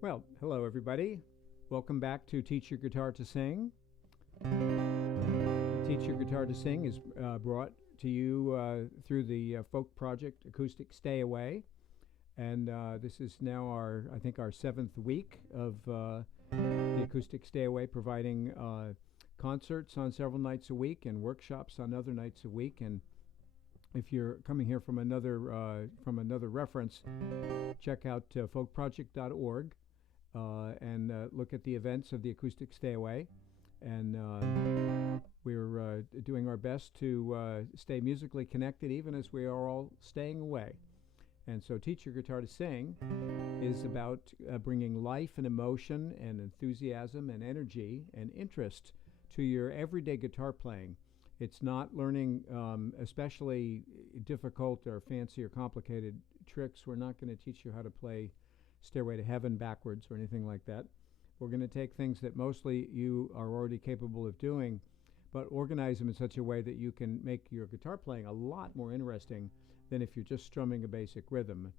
Well, hello everybody. Welcome back to Teach Your Guitar to Sing. Teach Your Guitar to Sing is brought to you through the folk project Acoustic Stay Away. And this is now our seventh week of the Acoustic Stay Away, providing concerts on several nights a week and workshops on other nights a week. And if you're coming here from another reference, check out folkproject.org and look at the events of the Acoustic Stay Away. And we're doing our best to stay musically connected, even as we are all staying away. And so Teach Your Guitar to Sing is about bringing life and emotion and enthusiasm and energy and interest to your everyday guitar playing. It's not learning especially difficult or fancy or complicated tricks. We're not going to teach you how to play Stairway to Heaven backwards or anything like that. We're going to take things that mostly you are already capable of doing, but organize them in such a way that you can make your guitar playing a lot more interesting than if you're just strumming a basic rhythm.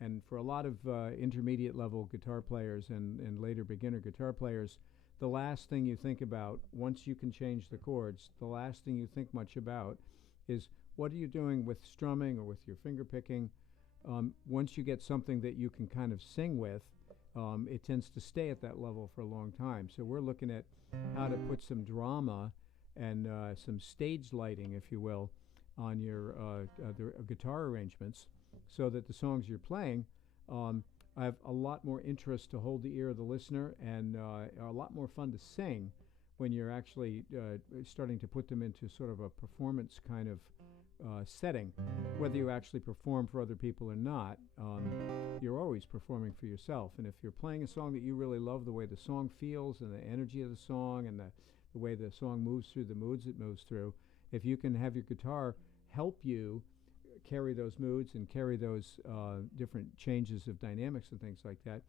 And for a lot of intermediate level guitar players and later beginner guitar players, the last thing you think about, once you can change the chords, the last thing you think much about is what are you doing with strumming or with your finger picking. Once you get something that you can kind of sing with, it tends to stay at that level for a long time. So we're looking at how to put some drama and some stage lighting, if you will, on your guitar arrangements, so that the songs you're playing have a lot more interest to hold the ear of the listener and are a lot more fun to sing when you're actually starting to put them into sort of a performance kind of setting. Whether you actually perform for other people or not, you're always performing for yourself. And if you're playing a song that you really love, the way the song feels and the energy of the song and the way the song moves through the moods it moves through, if you can have your guitar help you carry those moods and carry those different changes of dynamics and things like that,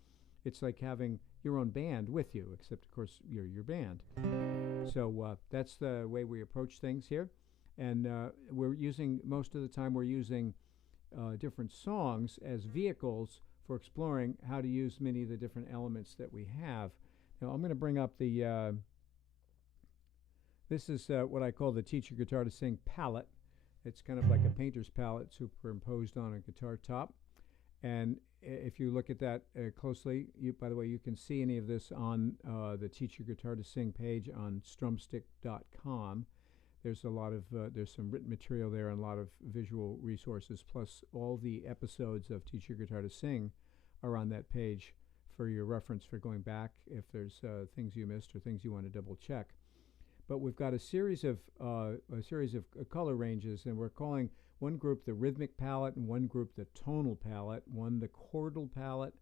it's like having your own band with you, except of course you're your band. So that's the way we approach things here. And most of the time we're using different songs as vehicles for exploring how to use many of the different elements that we have. Now I'm going to bring up this is what I call the Teach Your Guitar to Sing palette. It's kind of like a painter's palette superimposed on a guitar top. And if you look at that closely, by the way, you can see any of this on the Teach Your Guitar to Sing page on strumstick.com. There's there's some written material there and a lot of visual resources, plus all the episodes of Teach Your Guitar to Sing are on that page for your reference for going back if there's things you missed or things you want to double check. But we've got a series of color ranges, and we're calling one group the rhythmic palette and one group the tonal palette, one the chordal palette,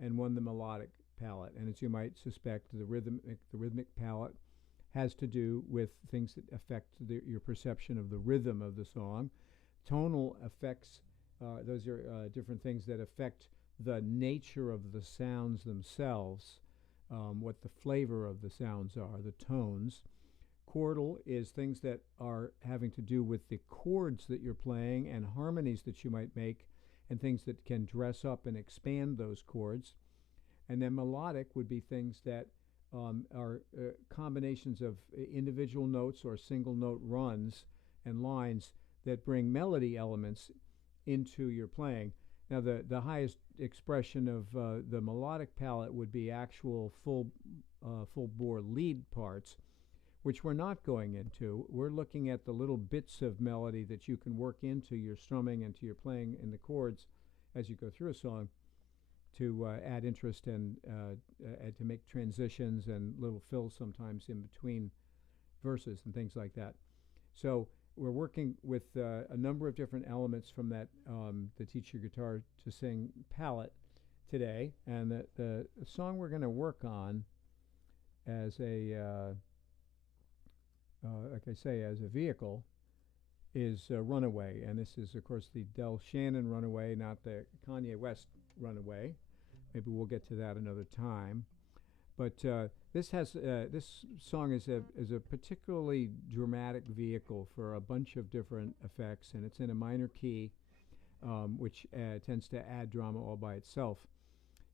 and one the melodic palette. And as you might suspect, the rhythmic palette has to do with things that affect your perception of the rhythm of the song. Tonal effects, those are different things that affect the nature of the sounds themselves, what the flavor of the sounds are, the tones. Chordal is things that are having to do with the chords that you're playing and harmonies that you might make and things that can dress up and expand those chords. And then melodic would be things that are combinations of individual notes or single note runs and lines that bring melody elements into your playing. Now the highest expression of the melodic palette would be actual full bore lead parts, which we're not going into. We're looking at the little bits of melody that you can work into your strumming and to your playing in the chords as you go through a song to add interest and to make transitions and little fills sometimes in between verses and things like that. So we're working with a number of different elements from that the Teach Your Guitar to Sing palette today. And the song we're going to work on as like I say, as a vehicle, is Runaway. And this is, of course, the Del Shannon Runaway, not the Kanye West Runaway. Maybe we'll get to that another time. But this song is a particularly dramatic vehicle for a bunch of different effects, and it's in a minor key, which tends to add drama all by itself.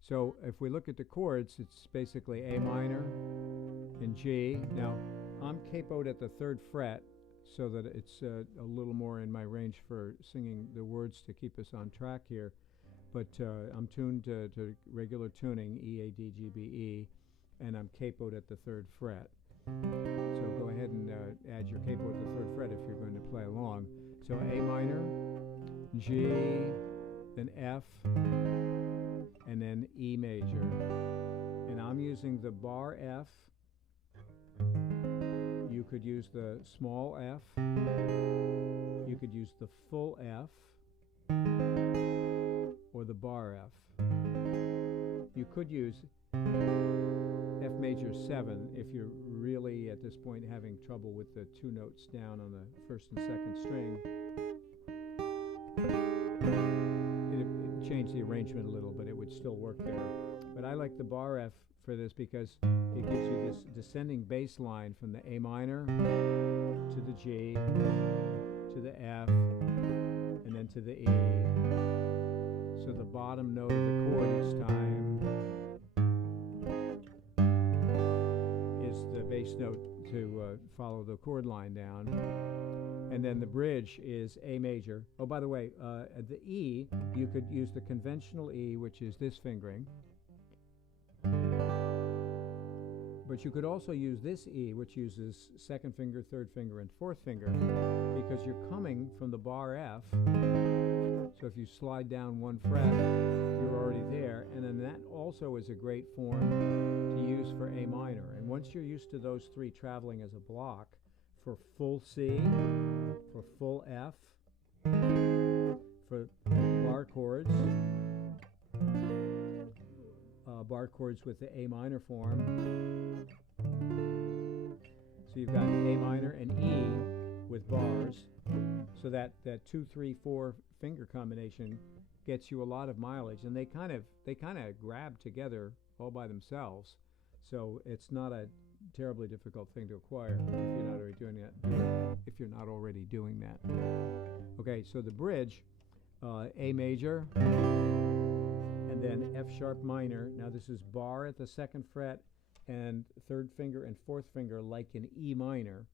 So if we look at the chords, it's basically A minor and G. Now, I'm capoed at the 3rd fret so that it's a little more in my range for singing the words to keep us on track here. But I'm tuned to regular tuning, E, A, D, G, B, E, and I'm capoed at the 3rd fret. So go ahead and add your capo at the 3rd fret if you're going to play along. So A minor, G, then F, and then E major. And I'm using the bar F. You could use the small f. You could use the full F or the bar F. You could use F major 7 if you're really at this point having trouble with the 2 notes down on the 1st and 2nd string. It changed the arrangement a little, but it would still work there. But I like the bar F for this because it gives you this descending bass line from the A minor to the G to the F and then to the E. So the bottom note of the chord each time is the bass note to follow the chord line down. And then the bridge is A major. Oh, by the way, the E, you could use the conventional E, which is this fingering. But you could also use this E, which uses 2nd finger, 3rd finger, and 4th finger, because you're coming from the bar F. So if you slide down 1 fret, you're already there. And then that also is a great form to use for A minor. And once you're used to those 3 traveling as a block, for full C, for full F, for bar chords with the A minor form. So you've got A minor and E with bars. So that 2, 3, 4 finger combination gets you a lot of mileage, and they kind of grab together all by themselves. So it's not a terribly difficult thing to acquire if you're not already doing that. Okay, so the bridge, A major, and then F sharp minor. Now this is bar at the 2nd fret and 3rd finger and 4th finger, like in E minor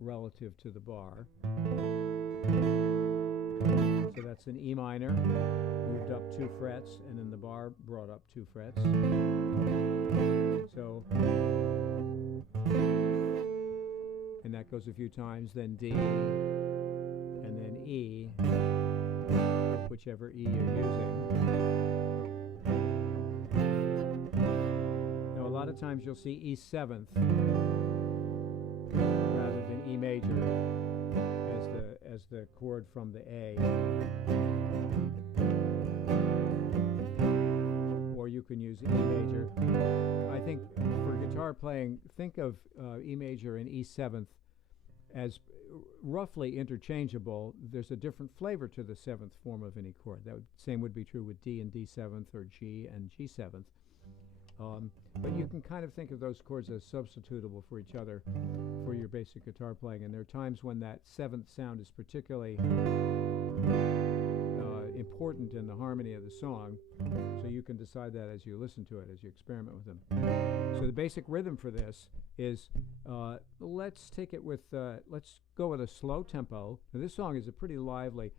relative to the bar. So that's an E minor, moved up 2 frets, and then the bar brought up 2 frets. So, and that goes a few times, then D, and then E, whichever E you're using. Now a lot of times you'll see E 7th rather than E major as the chord from the A. Or you can use E major. I think for guitar playing, think of E major and E 7th as roughly interchangeable. There's a different flavor to the 7th form of any chord. Same would be true with D and D 7th or G and G 7th. But you can kind of think of those chords as substitutable for each other for your basic guitar playing. And there are times when that 7th sound is particularly important in the harmony of the song. So you can decide that as you listen to it, as you experiment with them. So the basic rhythm for this is, let's take it with, let's go with a slow tempo. Now this song is a pretty lively,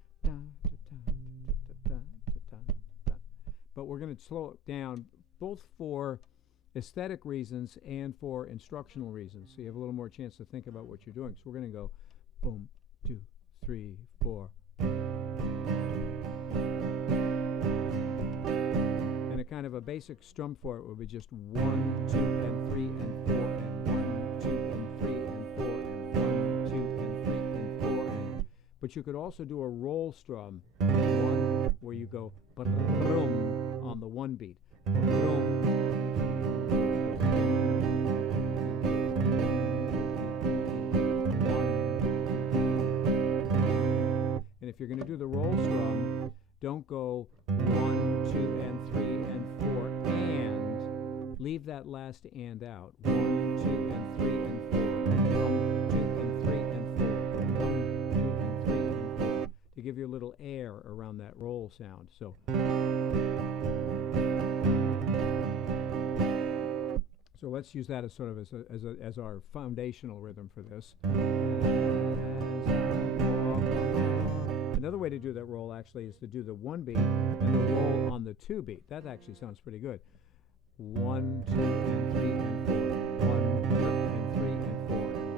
but we're going to slow it down both for aesthetic reasons and for instructional reasons, so you have a little more chance to think about what you're doing. So we're going to go boom, 2, 3, 4. And a kind of a basic strum for it would be just 1, 2, and 3, and 4, and 1, 2, and 3, and 4, and 1, 2, and 3, and 4. But you could also do a roll strum, one where you go ba-dum on the 1 beat. And if you're going to do the roll strum, don't go 1, 2, and 3, and 4, and leave that last and out. 1, 2, and 3, and 4, 1, 2, and 3, and 4, 1, 2, and 3, and 4, to give you a little air around that roll sound. So. let's use that as sort of as our foundational rhythm for this. Another way to do that roll actually is to do the 1 beat and the roll on the 2 beat. That actually sounds pretty good. 1, 2, and 3 and 4. 1 and 3 and 4.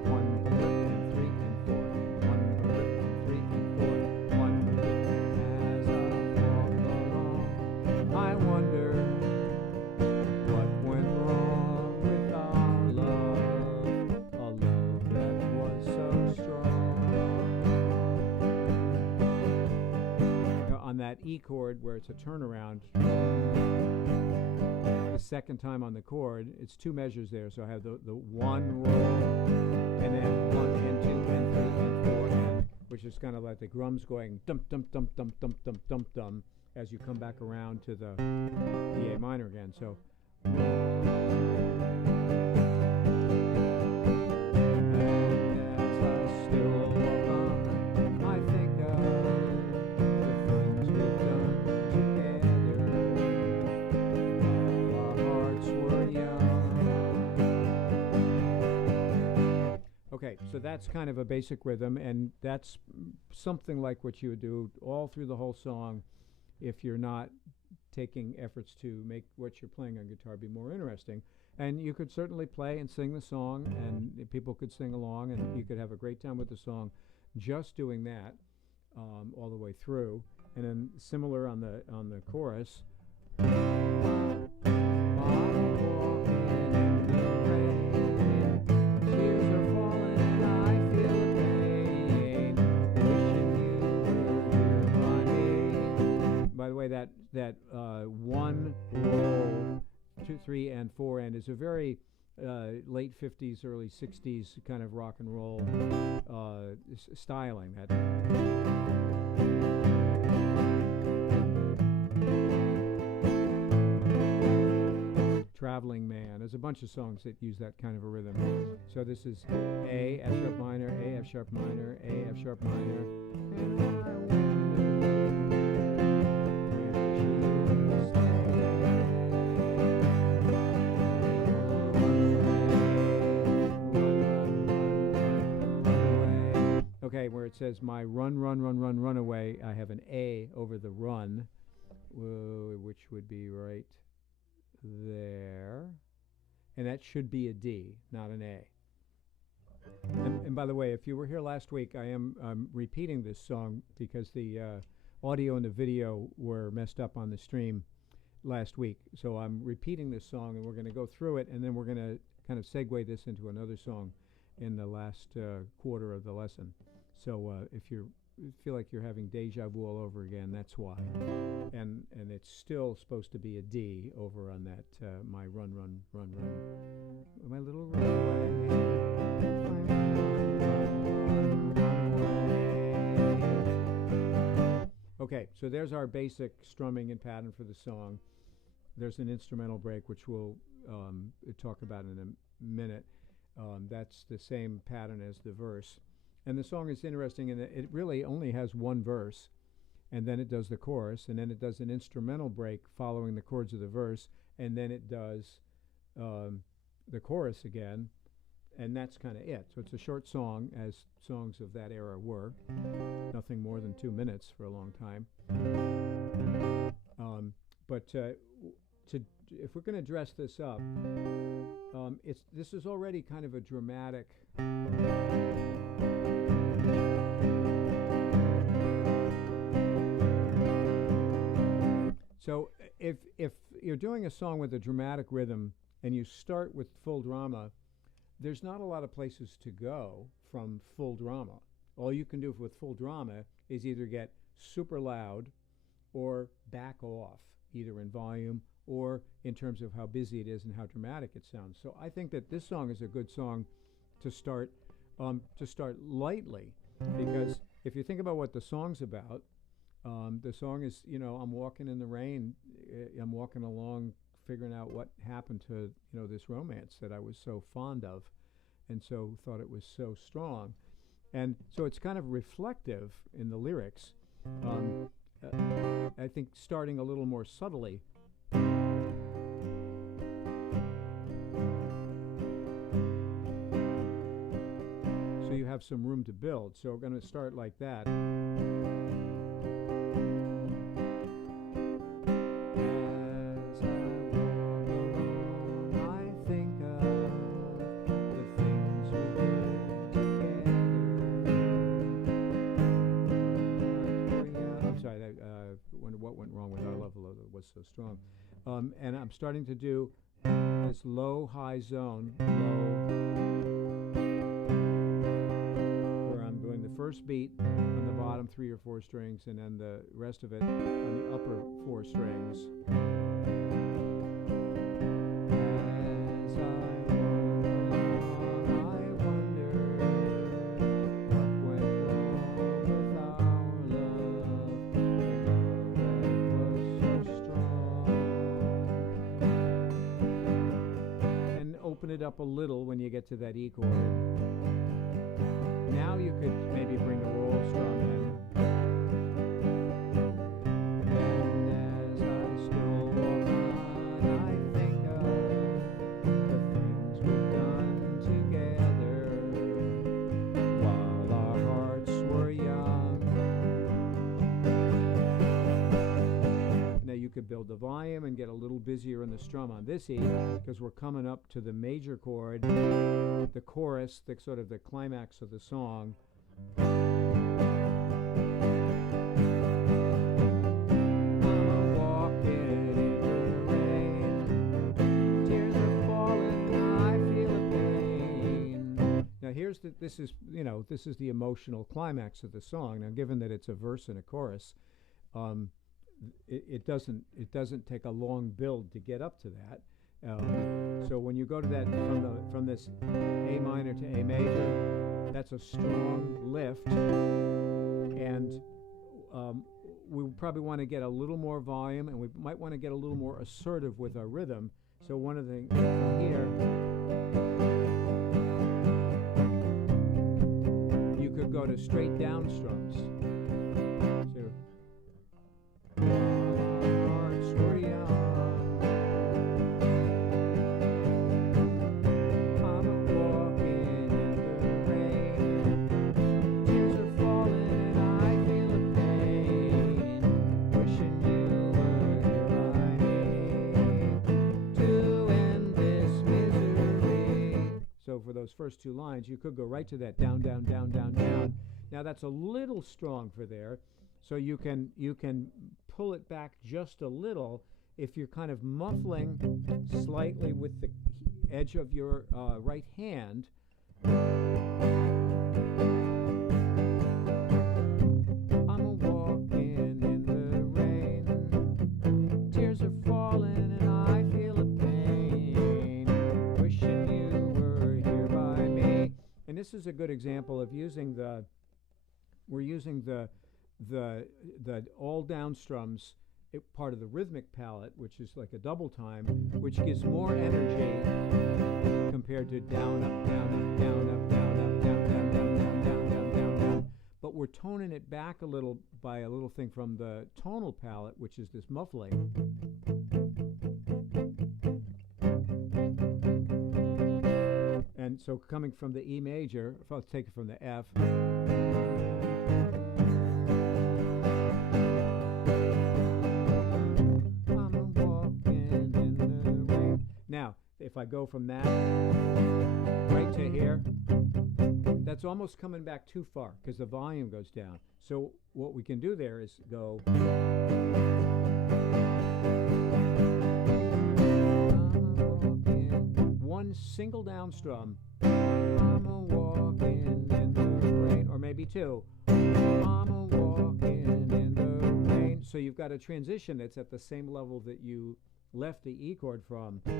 1 and 3 and 4. 1 and 3 and 4. 1 as I walk along. I wonder what went wrong with our love, a love that was so strong. Now, on that E chord where it's a turnaround, the second time on the chord, it's 2 measures there. So I have the 1 roll, and then 1 and 2 and 3 and 4, and which is kind of like the drums going dum dum dum dum dum dum dum dum as you come back around to the A minor again. So. Okay, so that's kind of a basic rhythm, and that's something like what you would do all through the whole song if you're not taking efforts to make what you're playing on guitar be more interesting. And you could certainly play and sing the song, and people could sing along, and you could have a great time with the song just doing that all the way through. And then similar on the chorus. By the way, that 1 roll, 2, 3, and 4 end is a very late 50s, early 60s kind of rock and roll styling. That Traveling Man. There's a bunch of songs that use that kind of a rhythm. So this is A, F sharp minor, A, F sharp minor, A, F sharp minor. Okay, where it says my run, run, run, run, run away, I have an A over the run, which would be right there. And that should be a D, not an A. And by the way, if you were here last week, I'm repeating this song because the audio and the video were messed up on the stream last week. So I'm repeating this song, and we're going to go through it, and then we're going to kind of segue this into another song in the last quarter of the lesson. So if you feel like you're having deja vu all over again, that's why. And it's still supposed to be a D over on that my run, run, run, run. My little runaway. Okay, so there's our basic strumming and pattern for the song. There's an instrumental break, which we'll talk about in a minute. That's the same pattern as the verse. And the song is interesting in that it really only has 1 verse, and then it does the chorus, and then it does an instrumental break following the chords of the verse, and then it does the chorus again, and that's kind of it. So it's a short song, as songs of that era were. Nothing more than 2 minutes for a long time. If we're going to dress this up, this is already kind of a dramatic. So if you're doing a song with a dramatic rhythm and you start with full drama, there's not a lot of places to go from full drama. All you can do with full drama is either get super loud or back off, either in volume or in terms of how busy it is and how dramatic it sounds. So I think that this song is a good song to start lightly, because if you think about what the song's about, the song is, I'm walking in the rain, I'm walking along figuring out what happened to, this romance that I was so fond of and so thought it was so strong. And so it's kind of reflective in the lyrics. I think starting a little more subtly. have some room to build. So we're going to start like that. What went wrong with our level that was so strong. And I'm starting to do this low, high zone, low, where I'm doing the first beat on the bottom 3 or 4 strings and then the rest of it on the upper 4 strings. Open it up a little when you get to that E chord. Now you could maybe bring the roll strum in. And as I still walk on, I think of the things we've done together while our hearts were young. Now you could build the volume and get a little busier in the strum on this E, because we're coming up to the major chord, the chorus, the sort of the climax of the song. I'm walking in the rain, tears are falling, I feel the pain. Now here's this is the emotional climax of the song. Now given that it's a verse and a chorus, it doesn't take a long build to get up to that. So when you go to that from this A minor to A major, that's a strong lift, and we probably want to get a little more volume, and we might want to get a little more assertive with our rhythm. So one of the things from here, you could go to straight down strums. So hearts were young. For those first 2 lines, you could go right to that down, down, down, down, down. Now that's a little strong for there, so you can pull it back just a little if you're kind of muffling slightly with the edge of your right hand. I'm walking in the rain, tears are falling and I feel the pain, wishing you. And this is a good example of using the all down strums, part of the rhythmic palette, which is like a double time, which gives more energy compared to down, up, down, up, down, up, down, up, down, down, down, down, down, down, down, down. But we're toning it back a little by a little thing from the tonal palette, which is this muffling. And so coming from the E major, if I'll take it from the F, I'm walking in the rain. Now, if I go from that right to here, that's almost coming back too far because the volume goes down. So what we can do there is go. One single down strum, I'm a walking in the rain, or maybe 2, I'm a walking in the rain. So you've got a transition that's at the same level that you left the E chord from. I'm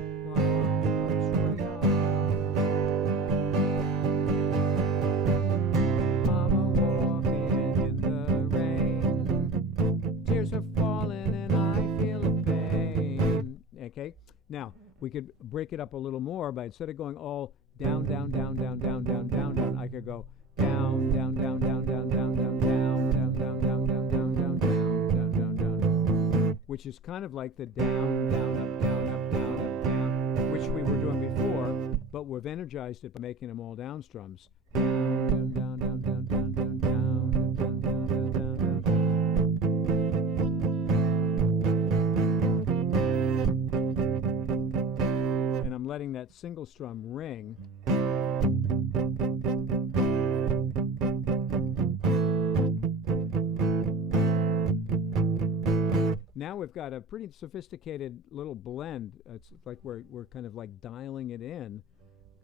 a walking in the rain, tears are falling and I feel the pain. Okay, now we could break it up a little more by instead of going all down, down, down, down, down, down, down, down, I could go down, down, down, down, down, down, down, down, down, down, down, down, down, down, down, down, down, which is kind of like the down, down, up, down, up, down, up, down, which we were doing before, but we've energized it by making them all down strums. Down, down, down, down, down, down, down, down, down, down, down, down. And I'm letting that single strum ring. Now we've got a pretty sophisticated little blend. It's like we're kind of like dialing it in,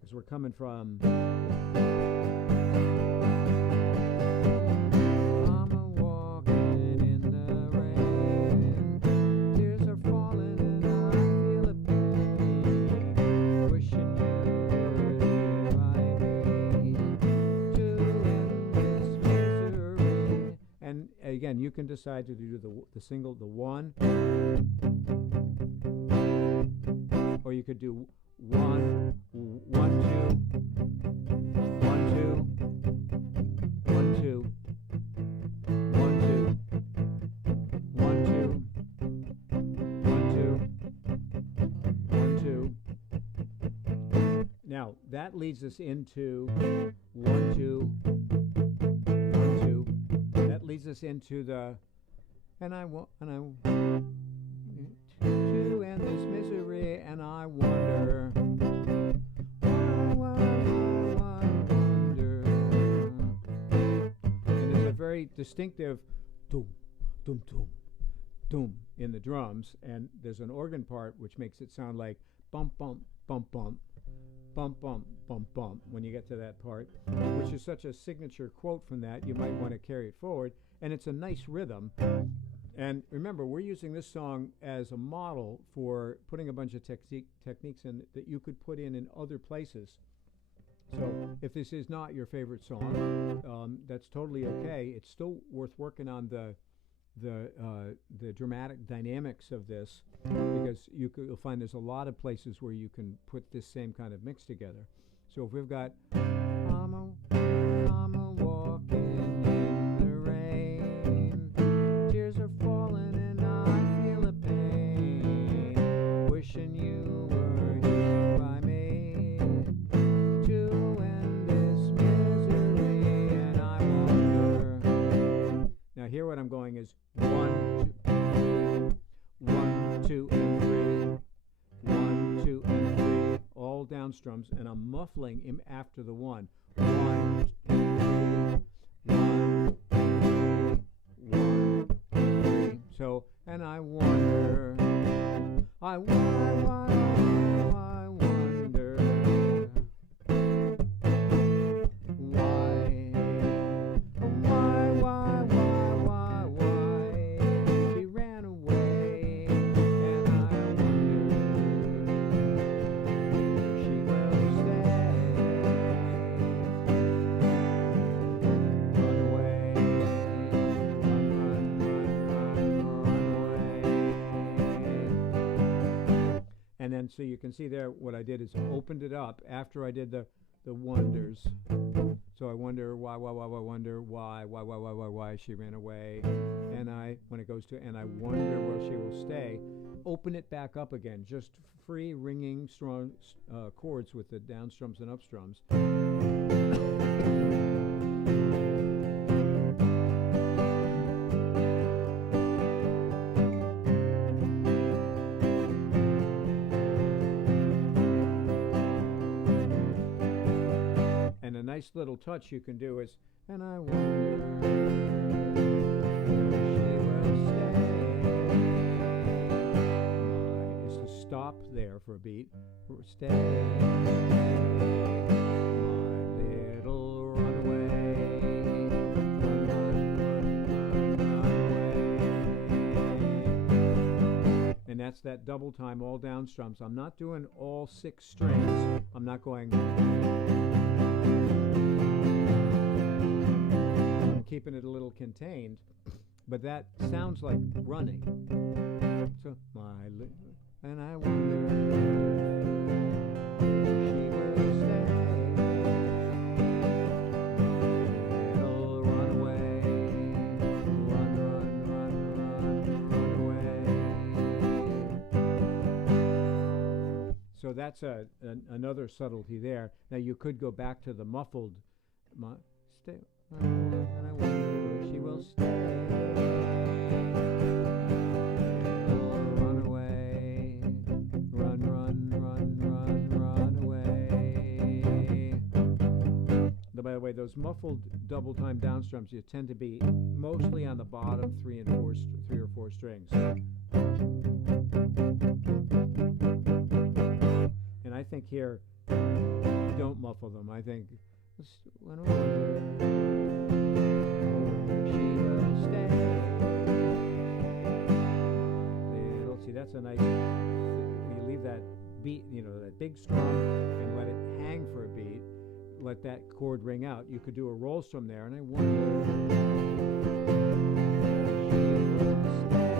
because we're coming from I'm a walking in the rain, tears are falling and I feel a pain, wishing you were here by me to end this misery. And again, you can decide to do the single, the one, or you could do 1, 1, 2, 1, 2, 1, 2, 1, 2, 1, 2, 1, 2, 1, 2. Now that leads us into 1, 2, 1, 2. That leads us into the to end this misery, and I wonder why wonder. And there's a very distinctive doom, doom, doom, doom in the drums, and there's an organ part which makes it sound like bump, bump, bump, bump, bump, bump, bump, bump when you get to that part, which is such a signature quote from that. You might want to carry it forward, and it's a nice rhythm. And remember, we're using this song as a model for putting a bunch of techniques in that you could put in other places. So if this is not your favorite song, that's totally okay. It's still worth working on the dramatic dynamics of this, because you'll find there's a lot of places where you can put this same kind of mix together. So if we've got I'm a walking in the rain, tears are falling and I feel a pain, wishing you were here by me to end this misery, and I wonder. Now here what I'm going is 1, 2, 1, 2, and 3, 1, 2, and 3, all down strums, and I'm muffling him after the 1. 1, 2, 1, 1, 3. So, and I wonder, I wonder, why, she ran away, and I wonder she will stay. Run away, run away. And then, so you can see there, what I did is opened it up after I did the wonders. So I wonder why she ran away, and when it goes to, and I wonder where she will stay, open it back up again, just free ringing strong chords with the down strums and up strums. And a nice little touch you can do is, and I wonder she will stay. Is to stop there for a beat. Stay, my little runaway. Run, away. And that's that double time, all down strums. I'm not doing all 6 strings. I'm not going. I'm keeping it a little contained, but that sounds like running. So and I wonder she will stay. It'll run away, run away. So that's another subtlety there. Now you could go back to the muffled. Stay, and I wonder if she will stay. Run away, run, run, run, run, run away. By the way, those muffled double time downstrums, you tend to be mostly on the bottom three or four strings. And I think here, don't muffle them. I think, when I wonder, she will stay. See, that's a nice, you leave that beat, that big strum, and let it hang for a beat. Let that chord ring out. You could do a roll strum there, and I wonder, she will stay.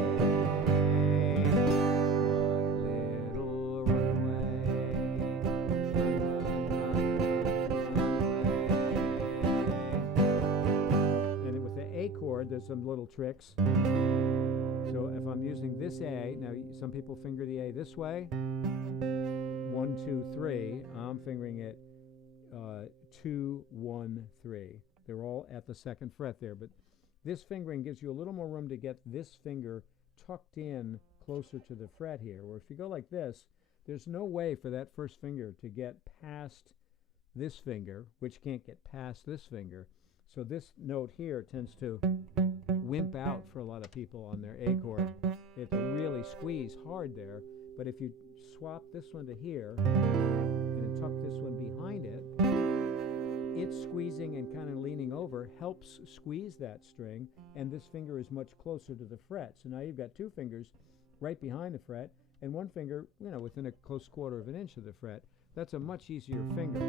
There's some little tricks. So if I'm using this A, now some people finger the A this way. 1, 2, 3. I'm fingering it 2, 1, 3. They're all at the second fret there, but this fingering gives you a little more room to get this finger tucked in closer to the fret here. Or if you go like this, there's no way for that first finger to get past this finger, which can't get past this finger. So this note here tends to wimp out for a lot of people on their A chord. You have to really squeeze hard there. But if you swap this one to here and tuck this one behind it, it's squeezing and kind of leaning over helps squeeze that string, and this finger is much closer to the fret. So now you've got two fingers right behind the fret and one finger, within a close quarter of an inch of the fret. That's a much easier finger.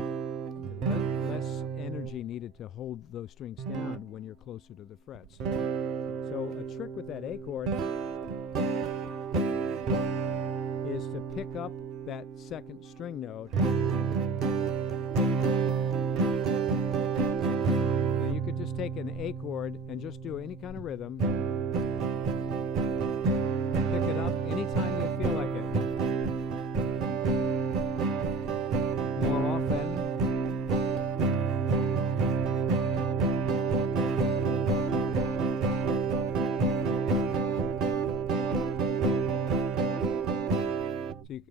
Less energy needed to hold those strings down when you're closer to the frets. So a trick with that A chord is to pick up that second string note. Now you could just take an A chord and just do any kind of rhythm. Pick it up anytime you feel like it.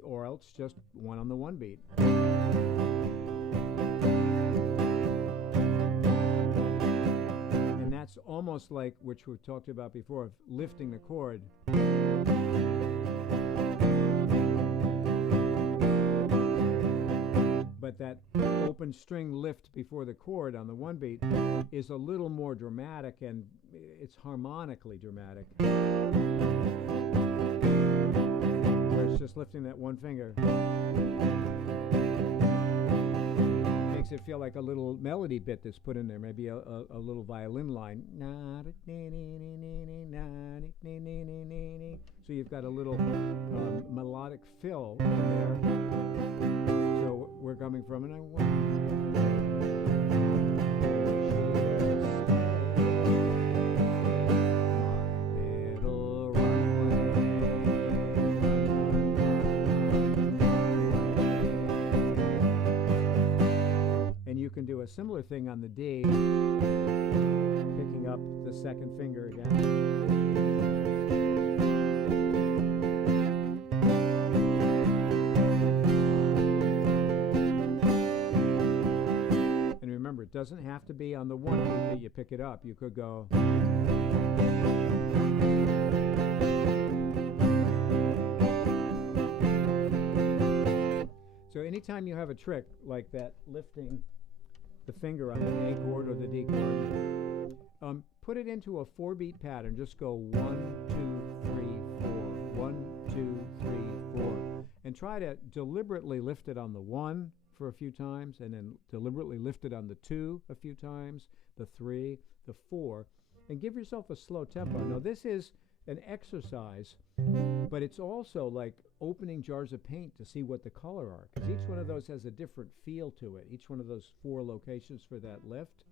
Or else just one on the one beat. And that's almost like, which we've talked about before, of lifting the chord. But that open string lift before the chord on the one beat is a little more dramatic, and it's harmonically dramatic. It's just lifting that one finger. Makes it feel like a little melody bit that's put in there, maybe a little violin line. So you've got a little melodic fill in there. So we're coming from, and I you can do a similar thing on the D, picking up the second finger again. And remember, it doesn't have to be on the one beat that you pick it up. You could go. So anytime you have a trick like that, lifting the finger on the A chord or the D chord, put it into a 4-beat pattern. Just go 1, 2, 3, 4, 1, 2, 3, 4, and try to deliberately lift it on the 1 for a few times, and then deliberately lift it on the 2 a few times, the 3, the 4, and give yourself a slow tempo. Now this is an exercise, but it's also like opening jars of paint to see what the color are, because each one of those has a different feel to it, each one of those 4 locations for that lift.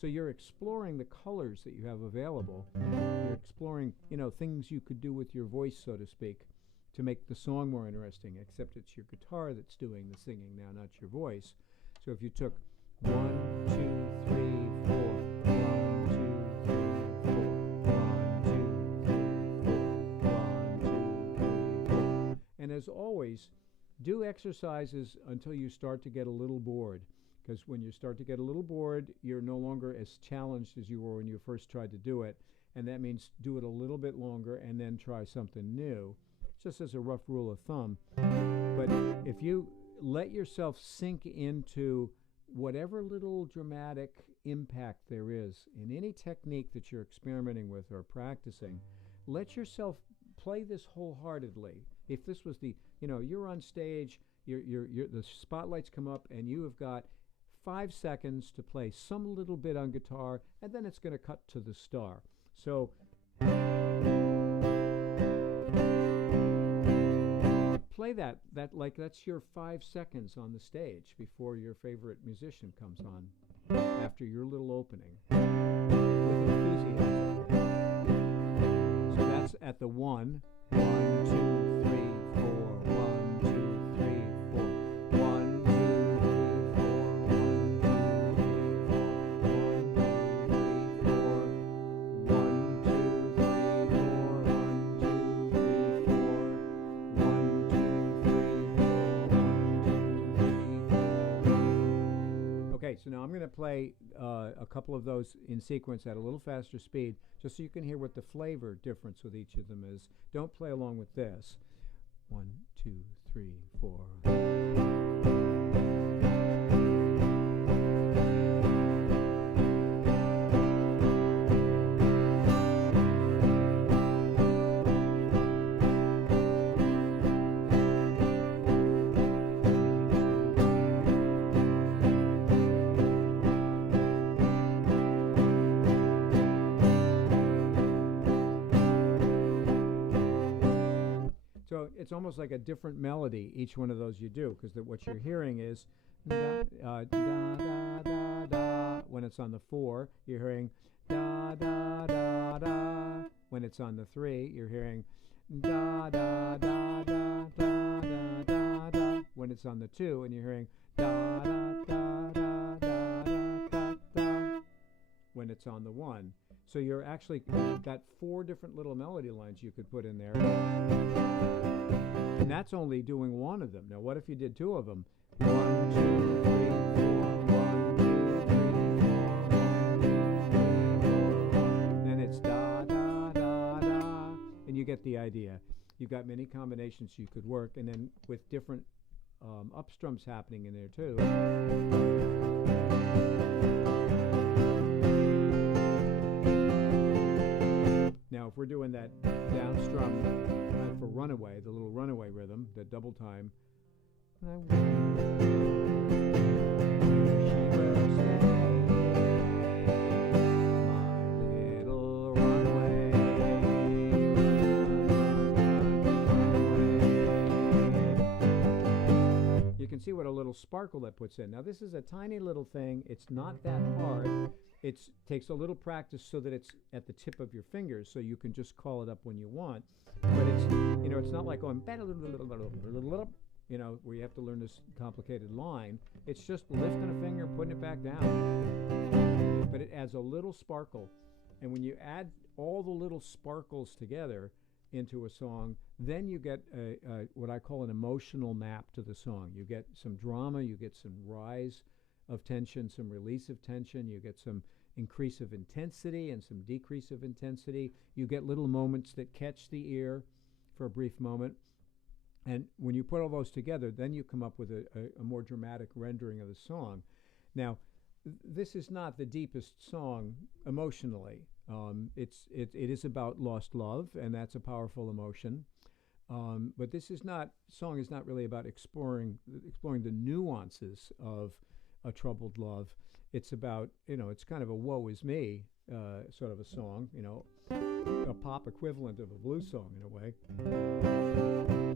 So you're exploring the colors that you have available. You're exploring, things you could do with your voice, so to speak. to make the song more interesting, except it's your guitar that's doing the singing now, not your voice. So if you took 1, 2, 3, 4, 1, 2, 3, 4, 1, 2, 3, 4, 1, 2, 3, 4. And as always, do exercises until you start to get a little bored. Because when you start to get a little bored, you're no longer as challenged as you were when you first tried to do it. And that means do it a little bit longer and then try something new, just as a rough rule of thumb. But if you let yourself sink into whatever little dramatic impact there is in any technique that you're experimenting with or practicing, let yourself play this wholeheartedly. If this was you're on stage, the spotlights come up and you have got 5 seconds to play some little bit on guitar, and then it's going to cut to the star. So play that like that's your 5 seconds on the stage before your favorite musician comes on after your little opening with enthusiasm. So that's at the 1, 1, 2, 3, 4, 1, 2, 3, 4, 1, 2, 3, 4, 1, 2, 3, 4, 1, 2, 3, 4, 1, 2, 3, 4. Okay, so now I'm going to play a couple of those in sequence at a little faster speed, just so you can hear what the flavor difference with each of them is. Don't play along with this. 1, 2, 3, 4. So it's almost like a different melody, each one of those you do, because what you're hearing is da, da, da, da, da. When it's on the 4, you're hearing da, da, da, da. When it's on the 3, you're hearing da, da, da, da, da, da, da, da. When it's on the 2, and you're hearing da, da, da, da, da, da, da. When it's on the 1. So you're actually got 4 different little melody lines you could put in there. And that's only doing one of them. Now, what if you did 2 of them? 1, 2, 3, 4, 1, 2, 3, 4, 1, 2, 3, 4, 1. Then it's da, da, da, da. And you get the idea. You've got many combinations you could work, and then with different upstrums happening in there, too. Now, if we're doing that down strum for Runaway, the little Runaway rhythm, the double time. You can see what a little sparkle that puts in. Now, this is a tiny little thing. It's not that hard. It takes a little practice so that it's at the tip of your fingers, so you can just call it up when you want. But it's it's not like going where you have to learn this complicated line. It's just lifting a finger, putting it back down. But it adds a little sparkle, and when you add all the little sparkles together into a song, then you get what I call an emotional map to the song. You get some drama, you get some rise of tension, some release of tension, you get some increase of intensity and some decrease of intensity. You get little moments that catch the ear for a brief moment. And when you put all those together, then you come up with a more dramatic rendering of the song. Now, this is not the deepest song emotionally. It is about lost love, and that's a powerful emotion. But song is not really about exploring the nuances of a troubled love. It's about, it's kind of a woe is me sort of a song, a pop equivalent of a blues song in a way.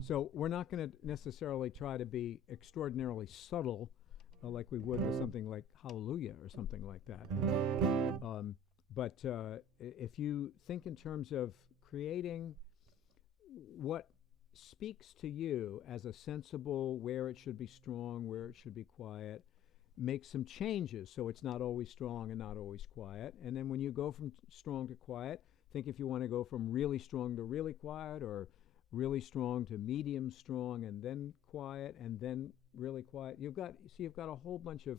So we're not going to necessarily try to be extraordinarily subtle like we would with something like Hallelujah or something like that. But if you think in terms of creating what speaks to you as a sensible, where it should be strong, where it should be quiet. Make some changes so it's not always strong and not always quiet. And then when you go from strong to quiet, think if you want to go from really strong to really quiet, or really strong to medium strong and then quiet and then really quiet. You've got a whole bunch of,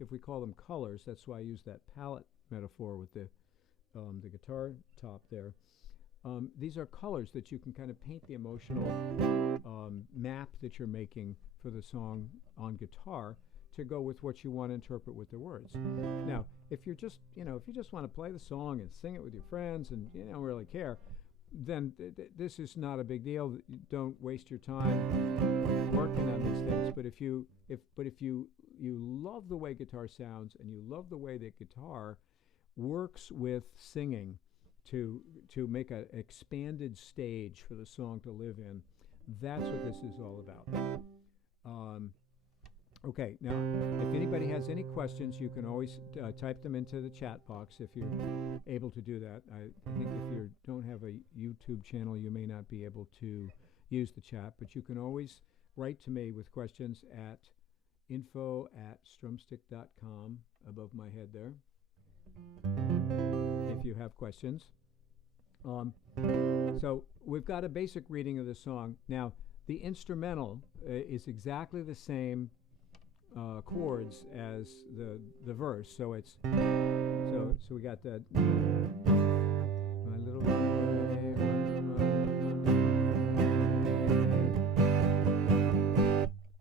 if we call them colors, that's why I use that palette metaphor with the guitar top there. These are colors that you can kind of paint the emotional map that you're making for the song on guitar to go with what you want to interpret with the words. Now, if you just want to play the song and sing it with your friends and you don't really care, then this is not a big deal. Don't waste your time working on these things. But if you love the way guitar sounds and you love the way that guitar works with singing to make an expanded stage for the song to live in, that's what this is all about. Okay, now, if anybody has any questions, you can always type them into the chat box if you're able to do that. I think if you don't have a YouTube channel, you may not be able to use the chat, but you can always write to me with questions at info@strumstick.com, above my head there, if you have questions. So we've got a basic reading of the song. Now, the instrumental is exactly the same chords as the verse, so it's so we got that my little runaway,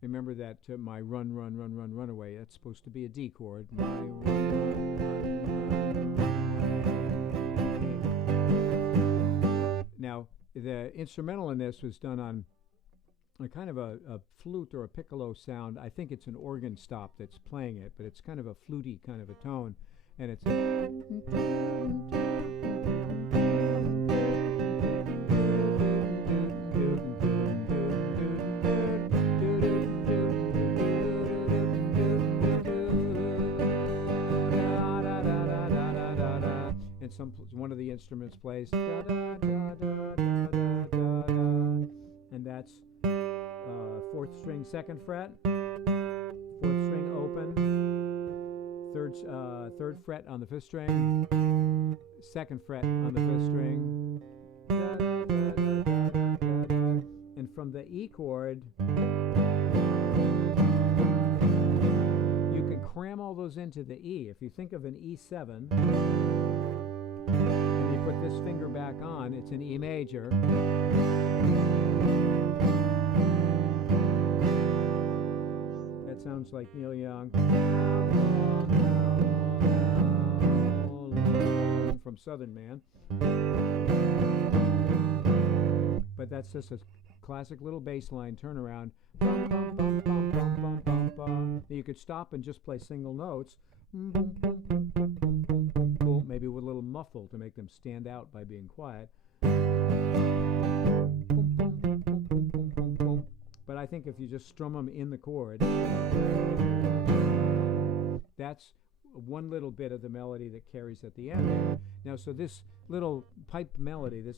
remember that my run away, that's supposed to be a D chord. My run. Now the instrumental in this was done on a kind of a flute or a piccolo sound. I think it's an organ stop that's playing it, but it's kind of a fluty kind of a tone, and it's and one of the instruments plays and that's 4th string, 2nd fret, 4th string open, 3rd fret on the 5th string, 2nd fret on the 5th string, and from the E chord, you can cram all those into the E. If you think of an E7, and you put this finger back on, it's an E major. Sounds like Neil Young from Southern Man, but that's just a classic little bass line turnaround. You could stop and just play single notes, maybe with a little muffle to make them stand out by being quiet. But I think if you just strum them in the chord, that's one little bit of the melody that carries at the end there. Now, so this little pipe melody, this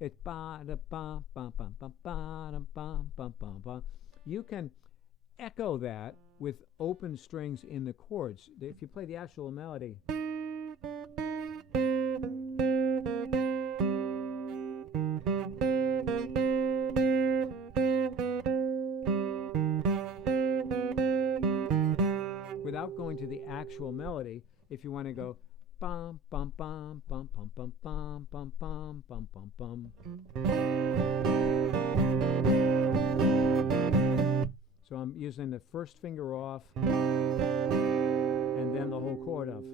it's you can echo that with open strings in the chords. If you play the actual melody, going to the actual melody, if you want to go bum bum bum bum bum bum bum bum bum bum bum bum. So I'm using the first finger off and then the whole chord of.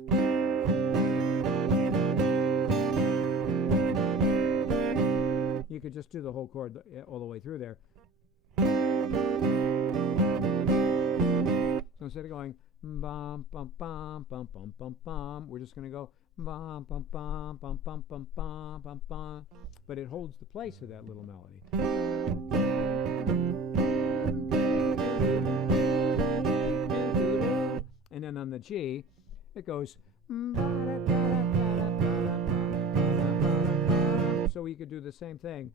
You could just do the whole chord all the way through there. So instead of going bum bum bum bum bum bum bum, we're just going to go bum bum bum bum bum bum bum bum bum, but it holds the place of that little melody. And then on the G, it goes So you could do the same thing.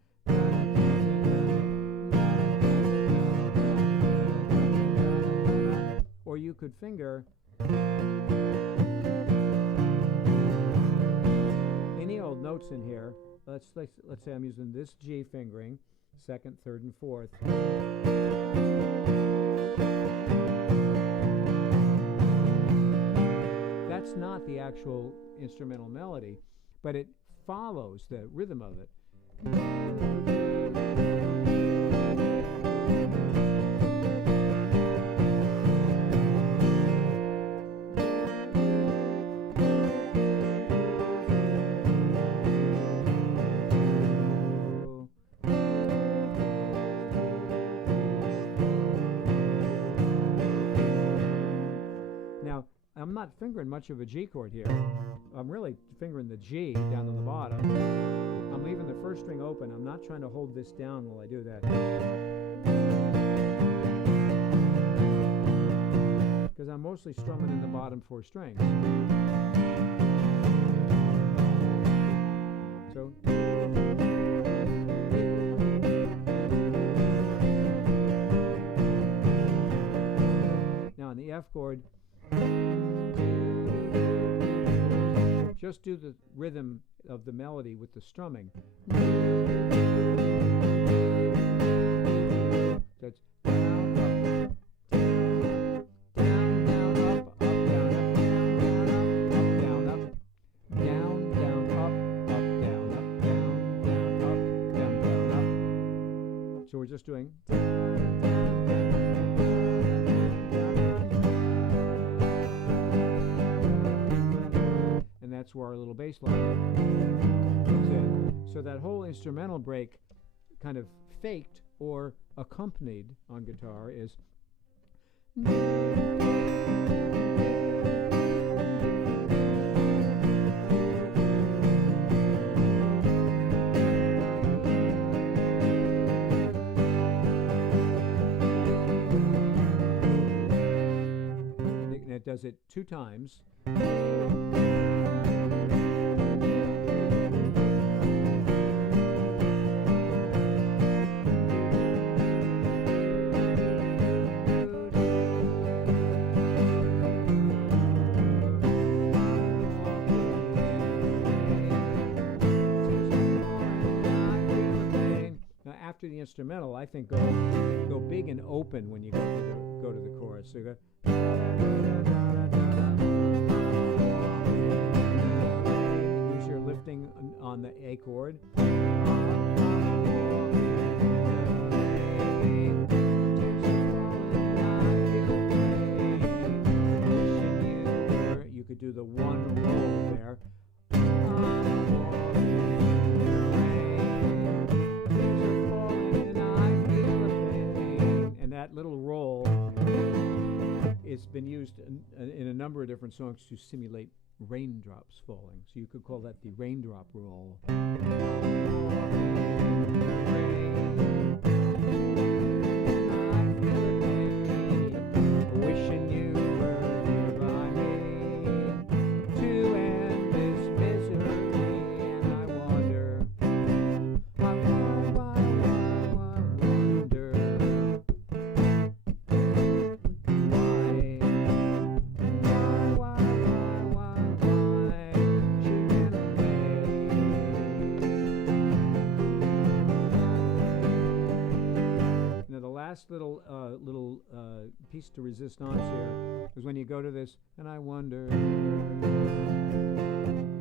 Or you could finger any old notes in here. Let's say I'm using this G fingering, second, third, and fourth. That's not the actual instrumental melody, but it follows the rhythm of it. Now, I'm not fingering much of a G chord here. I'm really fingering the G down on the bottom. I'm leaving the first string open. I'm not trying to hold this down while I do that. Because I'm mostly strumming in the bottom four strings. So. Now on the F chord, just do the rhythm of the melody with the strumming. That's down, up, down, down, up, down, up, down, down, up, down, up, down, up, down, up. So we're just doing. And that's where our little bass line comes in. So that whole instrumental break, kind of faked or accompanied on guitar, is. And it does it 2 times. After the instrumental, I think go big and open when you go to the chorus. So you go. Use your lifting on the A chord. You could do the one roll there. That little roll has been used in a number of different songs to simulate raindrops falling. So you could call that the raindrop roll. Wishing you were here by me to end this misery, and I wonder, why wonder. Last little piece de resistance here is when you go to this, and I wonder,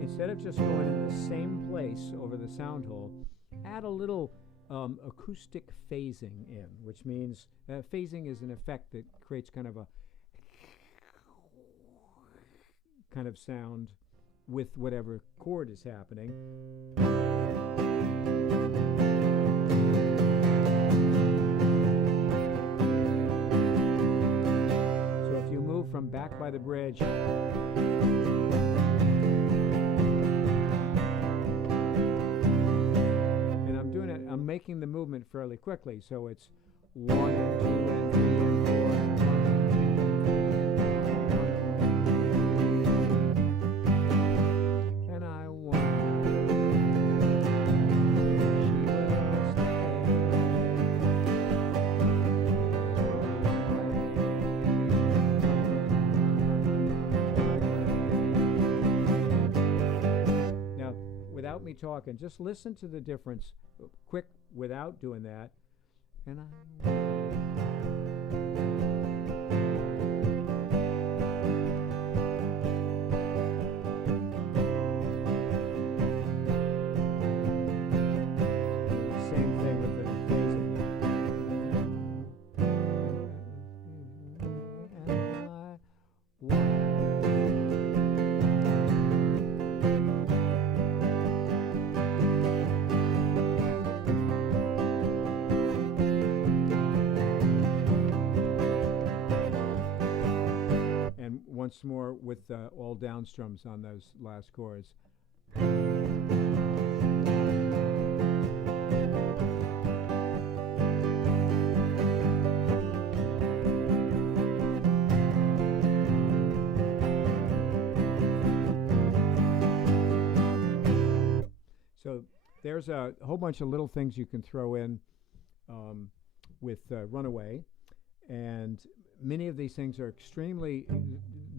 instead of just going in the same place over the sound hole, add a little acoustic phasing in, which means phasing is an effect that creates kind of a kind of sound with whatever chord is happening. From Back by the Bridge. And I'm making the movement fairly quickly, so it's 1 and 2 and 3 and 4 and 1 and 2 and 3 and 4. me talking. Just listen to the difference, quick, without doing that. And same thing with the phrasing. And once more with all down strums on those last chords. So there's a whole bunch of little things you can throw in with Runaway, and many of these things are extremely,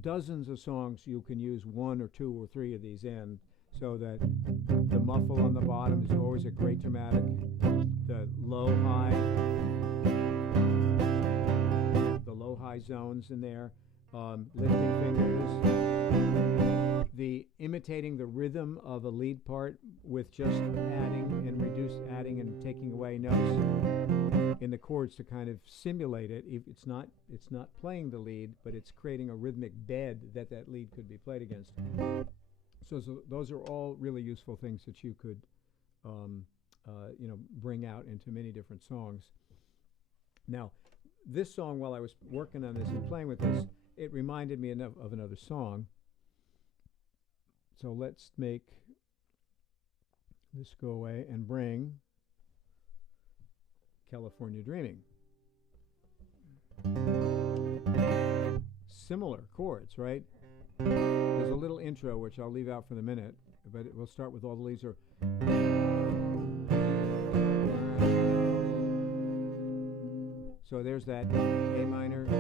dozens of songs you can use one or two or three of these in, so that the muffle on the bottom is always a great dramatic, the low-high zones in there, lifting fingers, the imitating the rhythm of a lead part with just adding and taking away notes in the chords to kind of simulate it. It's not playing the lead, but it's creating a rhythmic bed that lead could be played against. So those are all really useful things that you could bring out into many different songs. Now, this song, while I was working on this and playing with this, it reminded me of another song. So let's make this go away and bring California Dreaming. Similar chords, right? There's a little intro which I'll leave out for the minute, but we'll start with all the leaves are. So there's that A minor, G,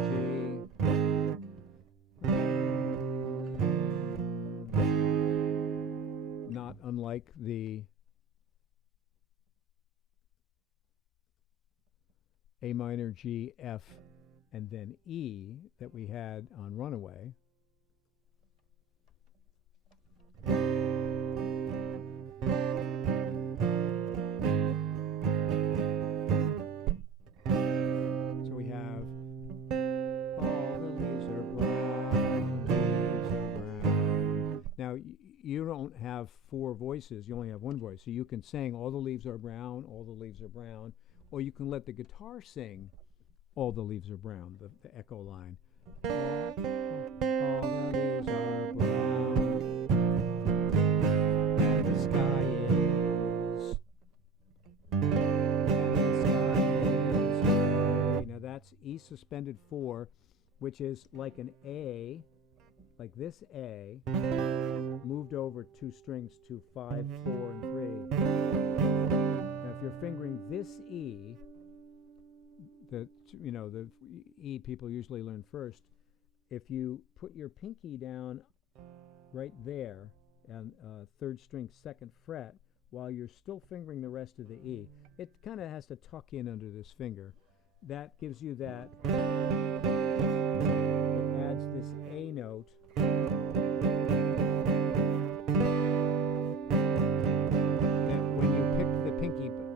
not unlike the A minor, G, F, and then E that we had on Runaway. You don't have four voices, you only have one voice. So you can sing all the leaves are brown, all the leaves are brown, or you can let the guitar sing all the leaves are brown, the echo line. All the leaves are brown, and the sky is gray. Now that's E suspended 4, which is like an A, like this A, moved over 2 strings to 5, 4, and 3. Now, if you're fingering this E, the E people usually learn first. If you put your pinky down right there on 3rd string, 2nd fret, while you're still fingering the rest of the E, it kind of has to tuck in under this finger. That gives you that. It adds this A note.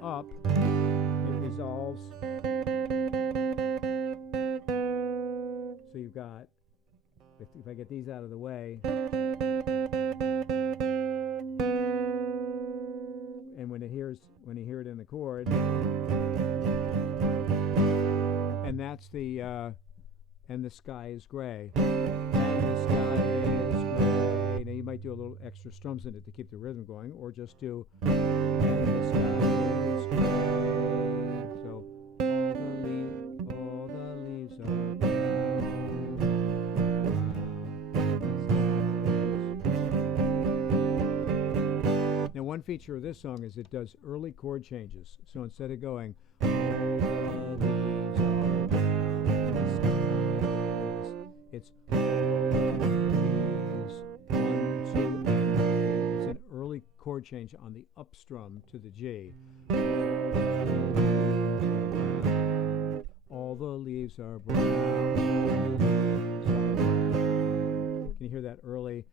Up, it resolves. So you've got, if I get these out of the way, and when you hear it in the chord, and that's the and the sky is gray. And the sky is gray. Now you might do a little extra strums in it to keep the rhythm going, or just do and the sky is gray. So all the leaves are brown. Now one feature of this song is it does early chord changes. So instead of going all the leaves are brown, it's all the leaves, 1, 2, and it's an early chord chord change on the up strum to the G. All the leaves are brown. Can you hear that early?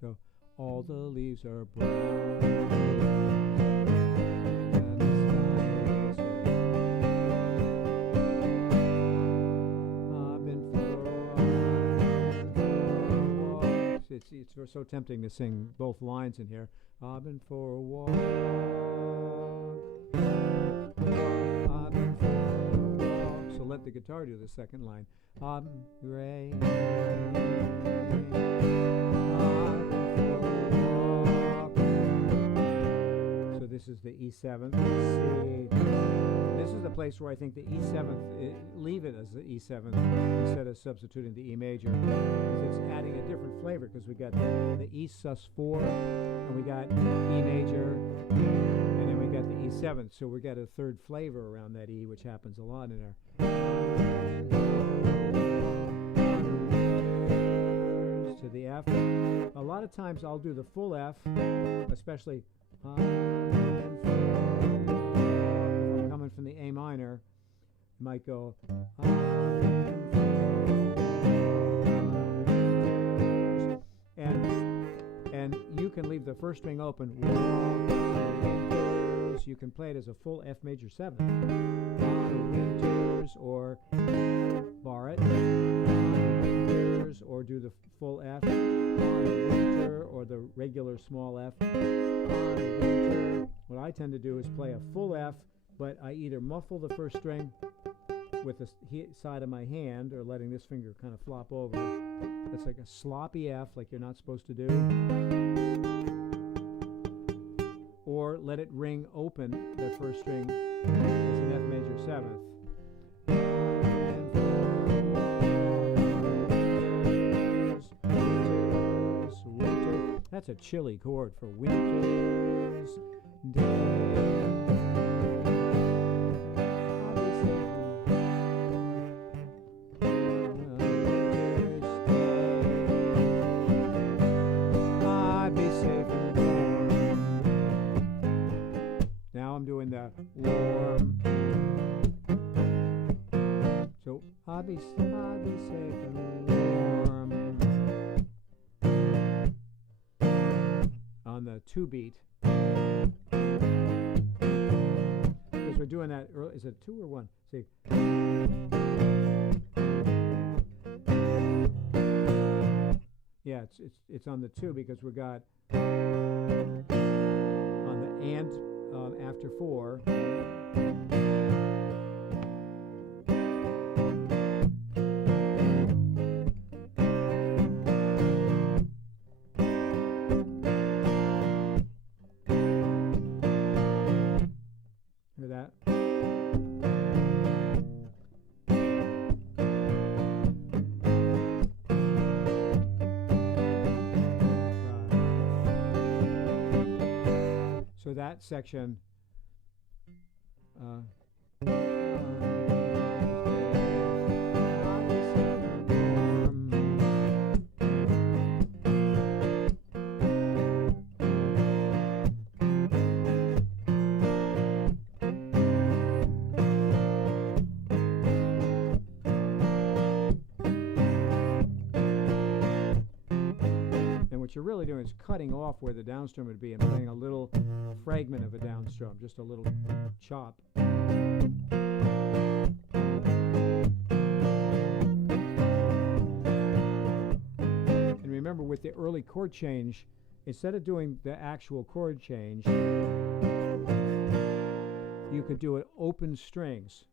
So all the leaves are brown. It's so tempting to sing both lines in here. I've been for a walk. I've been for a walk. So let the guitar do the second line. I've been gray. So this is the E7th, C. This is the place where I think the E7th, leave it as the E7th instead of substituting the E major, because it's adding a different flavor, because we got the E sus4, and we got E major, and then we got the E7th, so we got a third flavor around that E, which happens a lot in our to the F. A lot of times I'll do the full F, especially if I'm coming from the A minor. I might go and you can leave the first string open. You can play it as a full F major 7th, or bar it, or do the full F, or the regular small F. What I tend to do is play a full F, but I either muffle the first string with the side of my hand, or letting this finger kind of flop over. That's like a sloppy F, like you're not supposed to do. Or let it ring open, the first string, as an F major 7th. That's a chilly chord for winter's day. I'd be safe and warm. Now I'm doing the warm. So I'd be safe and warm. On the 2 beat, because we're doing that early. Is it 2 or 1? See, yeah, it's on the 2, because we got on the and after 4. That. So that section what you're really doing is cutting off where the downstrum would be and playing a little fragment of a downstrum, just a little chop. And remember, with the early chord change, instead of doing the actual chord change, you could do it open strings.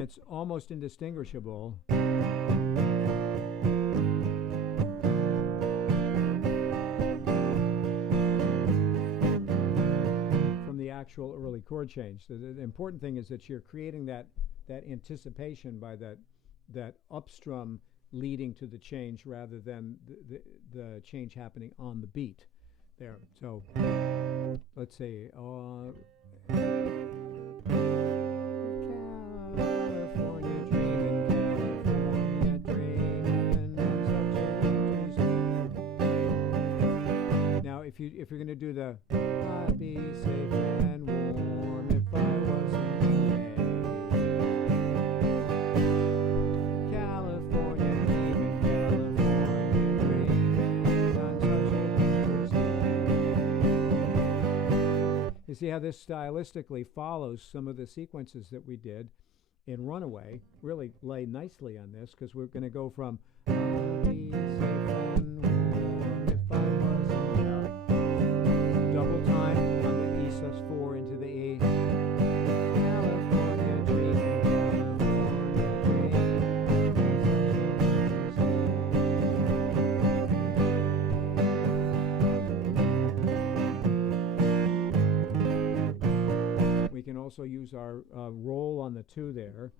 It's almost indistinguishable from the actual early chord change. So the important thing is that you're creating that anticipation by that upstrum leading to the change rather than the change happening on the beat there. So let's see. California dreamin', California dreamin', now if you're going to do the I'd be safe and warm if I wasn't away. California dreamin', California dreamin', on such a winter's day. You see how this stylistically follows some of the sequences that we did in Runaway. Really lay nicely on this because we're going to go from I'd be safe and warm if I wasn't away. Double time on the E sus4 into the E. California dreamin', California dreamin'. We can also use our roll on the 2 there.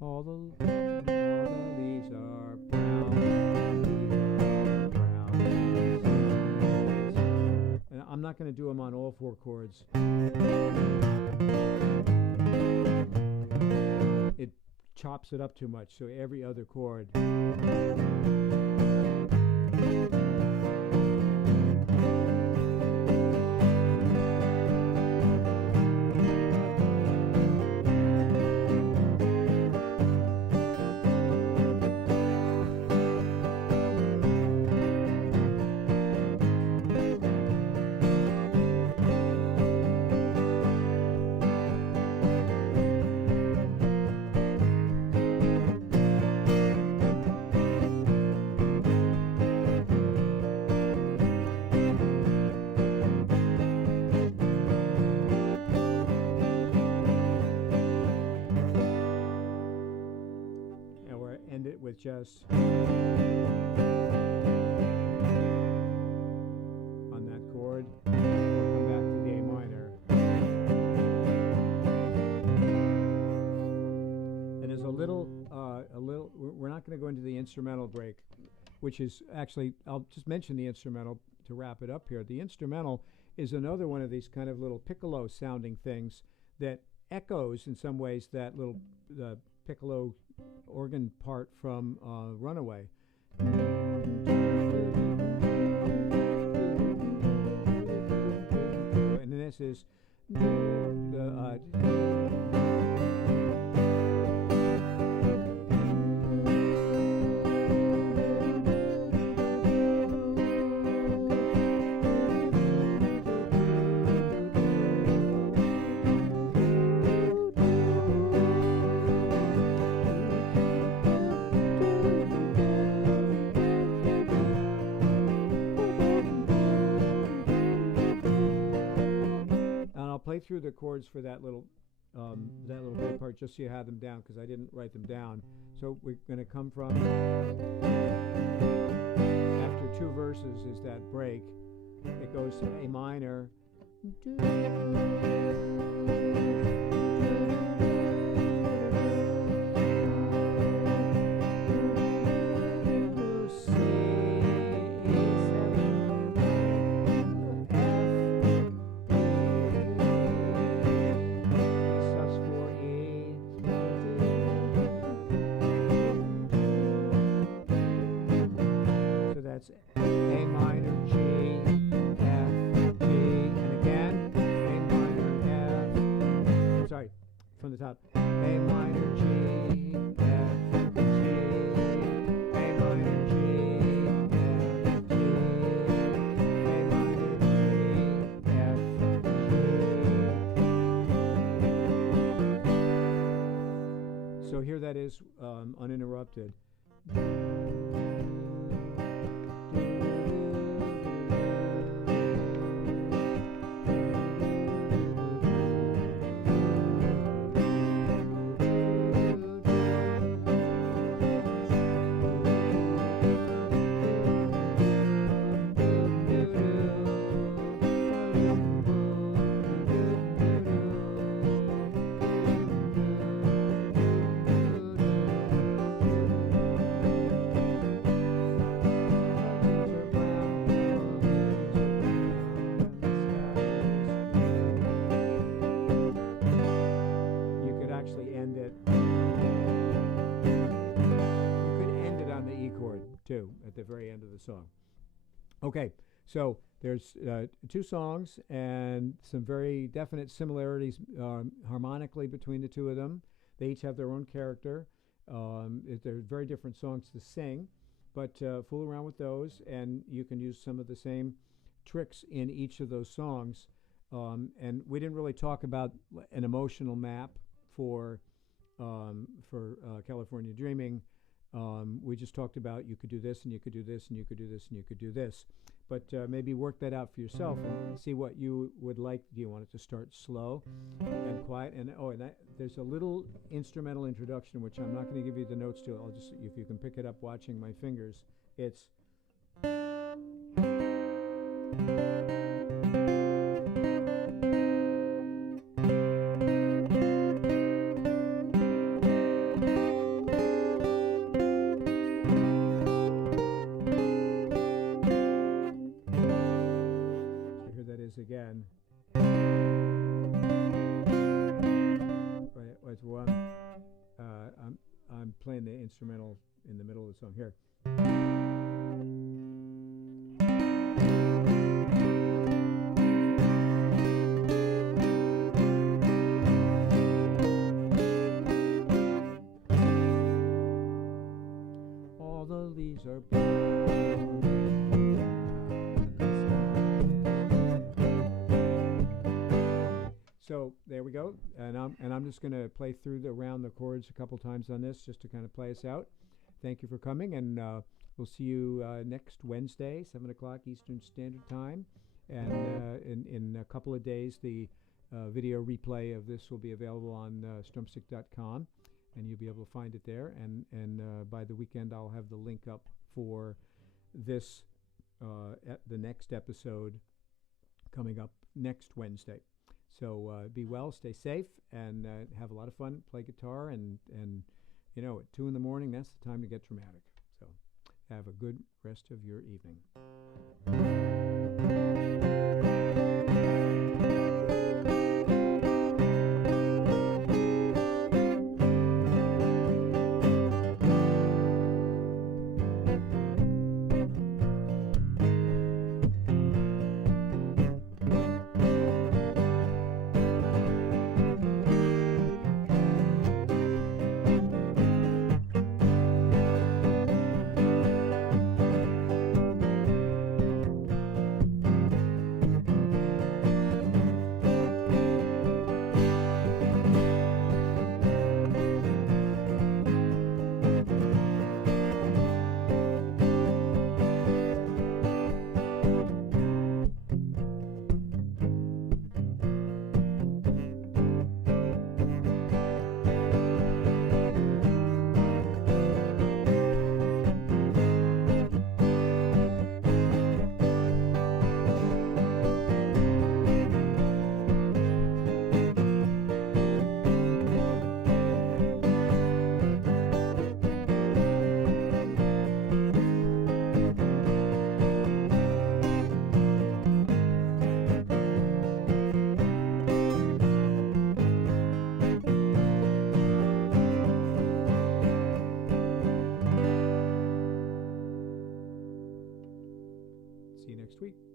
All the leaves are brown. And I'm not going to do them on all 4 chords. It chops it up too much, so every other chord. With just on that chord, we'll come back to the A minor. And there's a little, we're not going to go into the instrumental break, which is actually, I'll just mention the instrumental to wrap it up here. The instrumental is another one of these kind of little piccolo sounding things that echoes in some ways that little piccolo organ part from Runaway. And then this is play through the chords for that little bit part just so you have them down because I didn't write them down. So we're going to come from after 2 verses is that break. It goes to A minor. That's A minor, G, F, G, and again, A minor, F, sorry, from the top, A minor, G, F, G, A minor, G, F, G, A minor, G, F, G. So here that is uninterrupted. do at the very end of the song. Okay, so there's 2 songs and some very definite similarities harmonically between the 2 of them. They each have their own character. They're very different songs to sing, but fool around with those, and you can use some of the same tricks in each of those songs. And we didn't really talk about an emotional map for California Dreaming. We just talked about you could do this, and you could do this, and you could do this, and you could do this. But maybe work that out for yourself and see what you would like. Do you want it to start slow and quiet? And there's a little instrumental introduction, which I'm not going to give you the notes to. I'll just, if you can pick it up watching my fingers, it's. Again, it's one. I'm playing the instrumental in the middle of the song here. All the leaves are blue. So there we go, and I'm just going to play through around the chords a couple times on this just to kind of play us out. Thank you for coming, and we'll see you next Wednesday, 7 o'clock Eastern Standard Time. And in a couple of days, the video replay of this will be available on strumstick.com, and you'll be able to find it there. And by the weekend, I'll have the link up for this, the next episode coming up next Wednesday. So be well, stay safe, and have a lot of fun. Play guitar, and you know, at 2 in the morning, that's the time to get dramatic. So have a good rest of your evening. See you next week.